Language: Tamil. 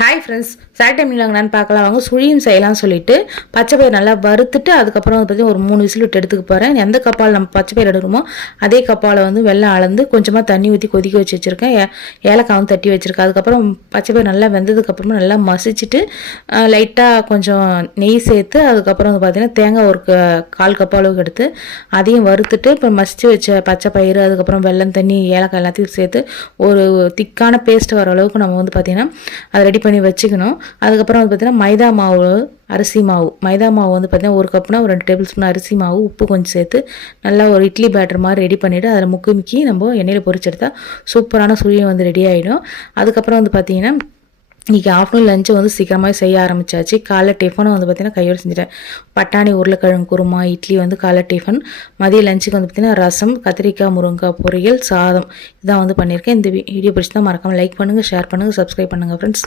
ஹாய் ஃப்ரெண்ட்ஸ், சாட்டர்டே மீல் வாங்கினான்னு பார்க்கலாம் வாங்க. சுழியும் செய்யலாம்னு சொல்லிட்டு பச்சை பயிர் நல்லா வறுத்துட்டு அதுக்கப்புறம் வந்து பார்த்தீங்கன்னா ஒரு 3 விசில் விட்டு எடுத்துக்க போகிறேன். எந்த கப்பால் நம்ம பச்சை பயிர் எடுக்கணுமோ அதே கப்பால் வந்து வெள்ளம் அளந்து கொஞ்சமாக தண்ணி ஊற்றி கொதிக்க வச்சு வச்சுருக்கேன். ஏலக்காய் வந்து தட்டி வச்சுருக்கேன். அதுக்கப்புறம் பச்சை பயிர் நல்லா வெந்ததுக்கப்புறமா நல்லா மசிச்சுட்டு லைட்டாக கொஞ்சம் நெய் சேர்த்து அதுக்கப்புறம் வந்து பார்த்திங்கன்னா தேங்காய் ஒரு 1/4 கப் அளவுக்கு எடுத்து அதையும் வறுத்துட்டு இப்போ மசித்து வச்ச பச்சை பயிர் அதுக்கப்புறம் வெல்லம் தண்ணி ஏலக்காய் எல்லாத்தையும் சேர்த்து ஒரு திக்கான பேஸ்ட் வர அளவுக்கு நம்ம வந்து பார்த்திங்கன்னா அதை ரெடி பண்ணி வச்சுக்கணும். அதுக்கப்புறம் வந்து பார்த்திங்கன்னா மைதா மாவு, அரிசி மாவு, மைதா மாவு வந்து பார்த்திங்கன்னா 1 கப்னா ஒரு 2 டேபிள் ஸ்பூன் அரிசி மாவு, உப்பு கொஞ்சம் சேர்த்து நல்லா ஒரு இட்லி பேட்டர் மாதிரி ரெடி பண்ணிவிட்டு அதில் முக்கி நம்ம எண்ணெயில் பொரிச்செடுத்தால் சூப்பரான சுழியம் வந்து ரெடி ஆகிடும். அதுக்கப்புறம் வந்து பார்த்திங்கன்னா இன்றைக்கி ஆஃப்டர்நூன் லஞ்சு வந்து சீக்கிரமாக செய்ய ஆரம்பித்தாச்சு. காலைல டிஃபனை வந்து பார்த்திங்கன்னா கையோடு செஞ்சுட்டேன். பட்டாணி உருளைக்கிழங்கு குருமா, இட்லி வந்து காலைல டிஃபன். மதிய லஞ்சுக்கு வந்து பார்த்திங்கன்னா ரசம், கத்திரிக்காய் முருங்கைக்காய் பொரியல், சாதம் இதான் வந்து பண்ணியிருக்கேன். இந்த வீடியோ பிடிச்சி தான் மறக்காமல் லைக் பண்ணுங்கள், ஷேர் பண்ணுங்கள், சப்ஸ்கிரைப் பண்ணுங்கள் ஃப்ரெண்ட்ஸ்.